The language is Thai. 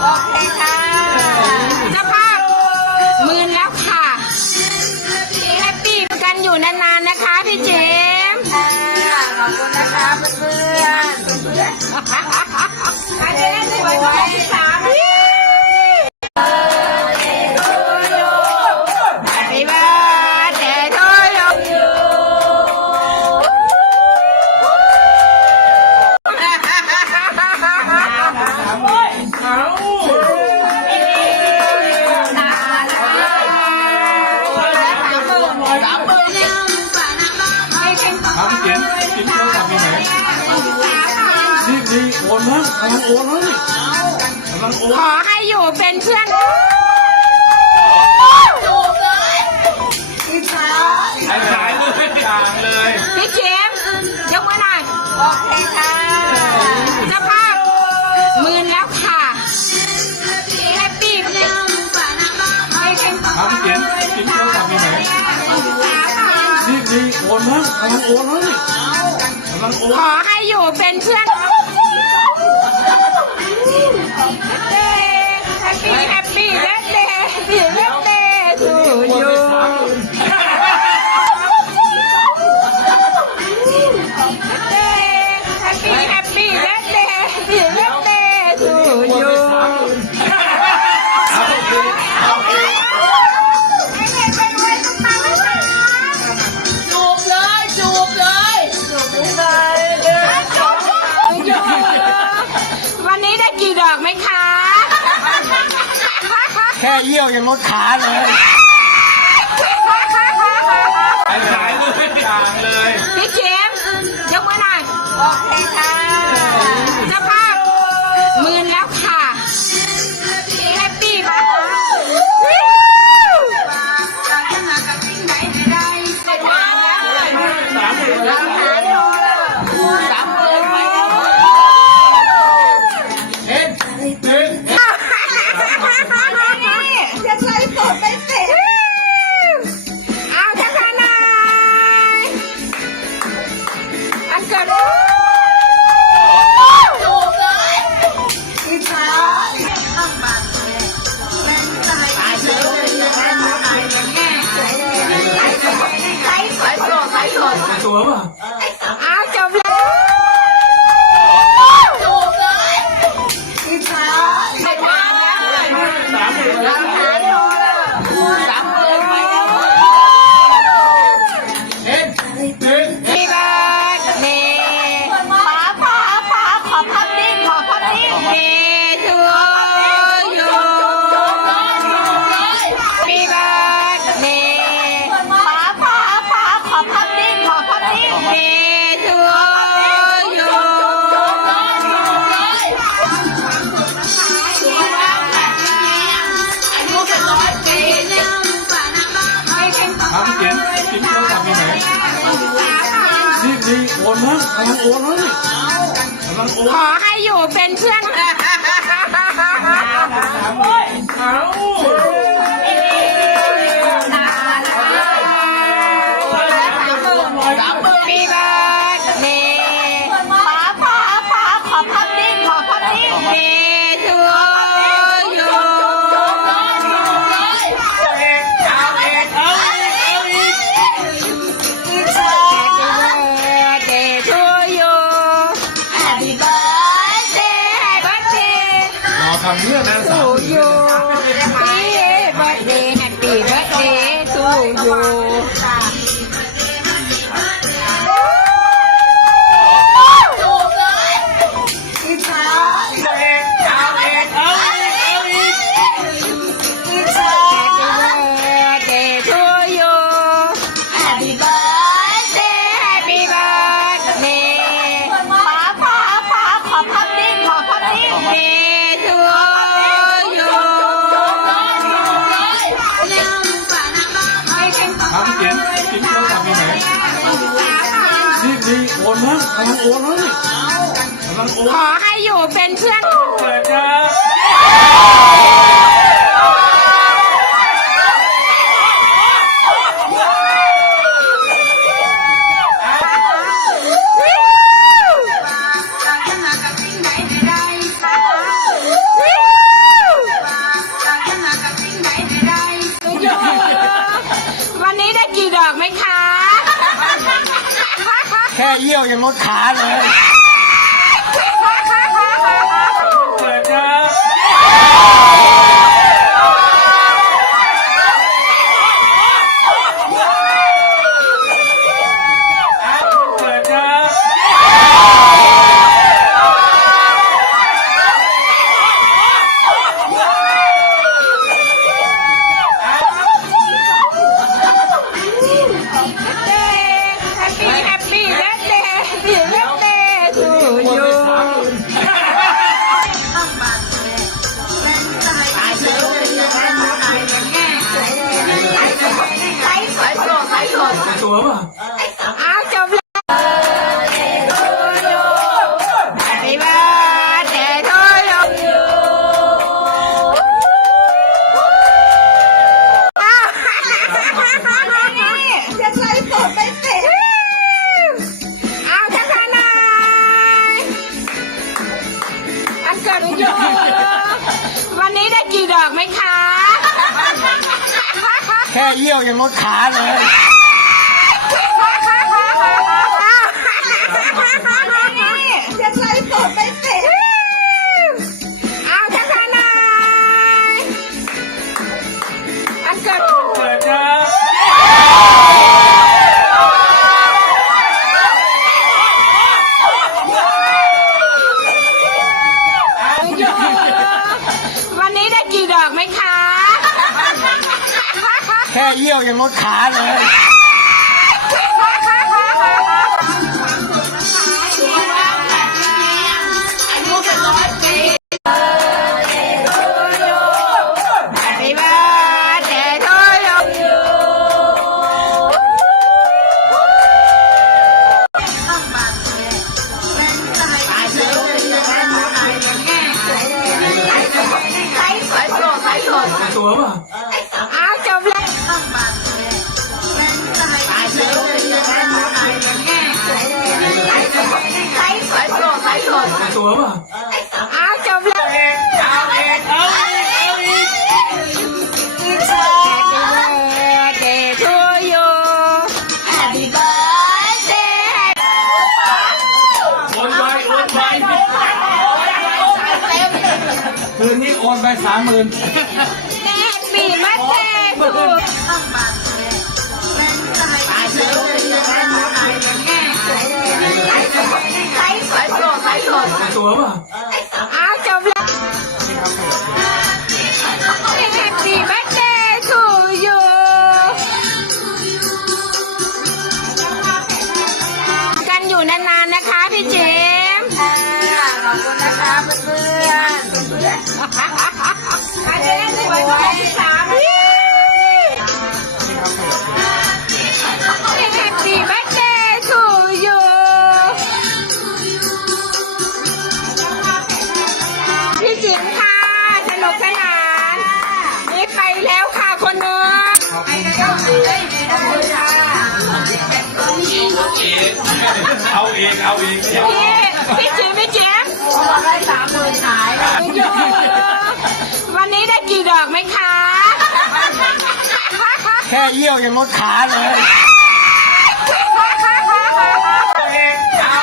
หน่อ ทำเขียนเขียนโทรศัพท์อยู่ไหนนี่นี่โอนนะกำลังโอนนะนี่กำลังโอนขอให้อยู่เป็นเพื่อนขายขายเลยอย่างเลยพี่เจมส์ยกมือหน่อยโอเคค่ะเจ้าภาพหมื่นแล้วค่ะแฮปปี้ทำเขียนเขียนโทรศัพท์อยู่ไหนนี่นี่โอนนะกำลังโอนนะนี่กำลังโอน ขอให้อยู่เป็นเพื่อน แค่เยี่ยวยังลดขาเลย I'm gonna go. นี่นี่โอนนะกำลังโอนนะนี่กำลังโอนขอให้อยู่เป็นเพื่อน เอา birthday รอทำเรื่องนะสาม to you Happy birthday Happy birthday to you เขียนโทรศัพท์อยู่ไหนนี่นี่โอนนะกำลังโอนนะนี่กำลังโอนขอให้อยู่เป็นเพื่อน เปิดครับ ยี่ยวยังลดขาเลย ตัวป่ะเอาจบแล้ว Happy birthday to you อ้าวจะใส่สดไปเสร็จเอาทักทายหน่อยอันเกิดอยู่วันนี้ได้กี่ดอกไหมคะ แค่เยี่ยวยังลดขาเลย จะใส่ส ดไปเสร็จเอาทักทายหน่อยอันเกิดเกิดวันนี้ได้กี่ดอกไหมคะ แค่เยี่ยวยังลดขาเลย ตัวป่ะเอาจบแล้วเอาเองเอาอีกเอาอีก Happy birthday to you Happy birthday โอนไปโอนไปคืนนี้โอนไปสาม หมื่น Happy เอาเองเอาเองพี่พี่จีพี่เจ๊ยบได้สามหมื่นขายวันนี้ได้กี่ดอกไหมคะ แค่เยี่ยวยังลดขาเลย เอา